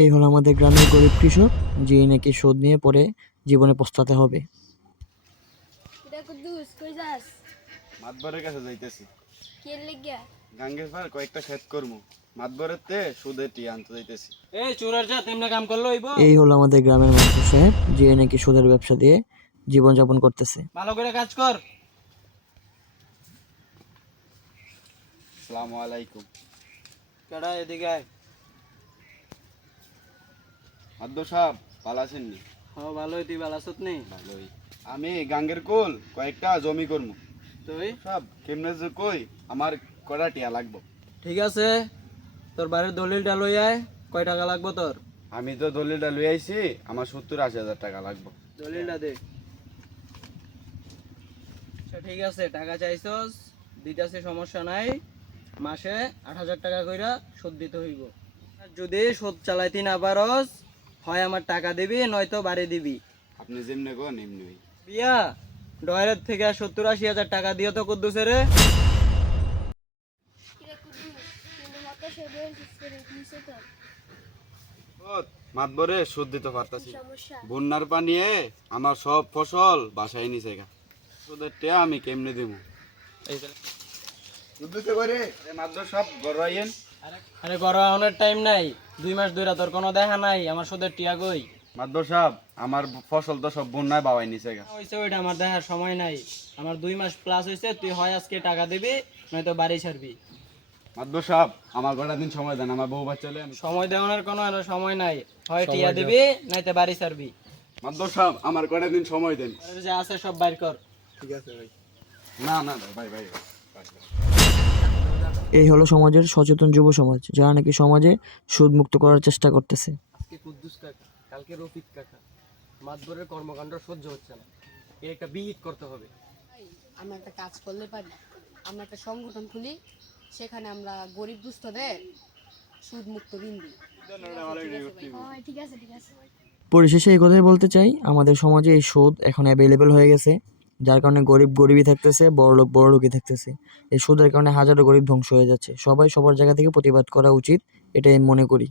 এই হলো আমাদের গ্রামের গরিব কৃষক, যে নাকি সুদ নিয়ে পরে জীবনে পস্তাতে হবে। এটা কুদ্দুস কই যাস? মাতবরের কাছে যাইতেছি। কে লাগিয়া? গাঙ্গের পার কয়েকটা ক্ষেত করমু। মাতবরের তে সুদে টি আনতে যাইতেছি। এই চোরের জাত এমনি কাম করলো হইব। এই হলো আমাদের গ্রামের মাস্টার সাহেব, যে নাকি সুদের ব্যবসা দিয়ে জীবনযাপন করতেছে। ভালো করে কাজ কর। আসসালামু আলাইকুম। কেডা এদিকে আয়। মাতবর সাহেব ভালো আছেন নি? ভালোই, তুই ভালো আছত নি? ভালোই। আমি গাঙ্গের কোল কয়েকটা জমি করমু। তুই সব কেমনে যে কই আমার কয়টা টিয়া লাগবো। ঠিক আছে, তোর বাড়ির দলিলটা লই আয়। কয় টাকা লাগবে তোর? আমি তো দলিলটা লই আইছি, আমার 70-80 হাজার টাকা লাগবো। দলিলটা দে। আচ্ছা ঠিক আছে, টাকা চাইছস, দিতেছে, সমস্যা নাই। মাসে 8,000 টাকা কইরা সুদ দিতে হইব। আর যদি সুদ চালাইতে না পারস, হয় আমার টাকা দিবি, নয়তো বাড়ি দিবি। আপনি যেমনে কোন এমনি হই। বিয়া ডয়ের থেকে 70-80 হাজার টাকা দিও তো কুদ্দুসে রে। কিরে কুদ্দুস, তুমি মতো সেবে করে দিছে তো? মাতবরে সুদ দিতে পারতাছি না। সমস্যা? বন্যার পানিয়ে আমার সব ফসল বাসায় নিছে গা। সুদের টিয়া আমি কেমনে দেবো? মাতবর সব গড়াইয়েন। আরে গড়া অনেক টাইম নাই, 2 মাস ধরে তোর কোনো দেখা নাই। আমার সুদের টিয়া কই? মাতবর সাহেব আমার ফসল তো সব বন্যায় বাবাই নিছে গা। হইছে ওইটা আমার দেখার সময় নাই। আমার 2 মাস প্লাস হইছে, তুই হয় আজকে টাকা দিবি, নয়তো বাড়ি ছাড়বি। মাতবর সাহেব আমার কটা দিন সময় দেন, আমার বউ বাচ্চা আমি। সময় দেওয়ানোর কোনো সময় নাই, হয় টিয়া দিবি নয়তো বাড়ি ছাড়বি। মাতবর সাহেব আমার কটা দিন সময় দেন। আর যা আছে সব বাইর কর। ঠিক আছে ভাই। না না ভাই ভাই ভাই। এই হলো সমাজের সচেতন যুব সমাজ, যারা নাকি সমাজে সুদ মুক্ত করার চেষ্টা করতেছে। আজকে কুদ্দুস কাকা, কালকে রফিক কাকা। মাতবরের কর্মকাণ্ড সহ্য হচ্ছে না, এর একটা বিহিত করতে হবে। আমরা একটা কাজ করলে পারি, আমরা একটা সংগঠন খুলি, সেখানে আমরা গরিব দুস্থদের সুদ মুক্ত ঋণ দিই। ঠিক আছে ঠিক আছে। পরিশেষে এই কথাই বলতে চাই, আমাদের সমাজে এই সুদ এখন অ্যাভেলেবেল হয়ে গেছে, যার কারণে গরিব গরিবই থাকতেছে, বড়লোক বড়লোকই থাকতেছে। এই সুদের কারণে হাজারো গরিব ধ্বংস হয়ে যাচ্ছে। সবাই সবার জায়গা থেকে প্রতিবাদ করা উচিত, এটাই আমি মনে করি।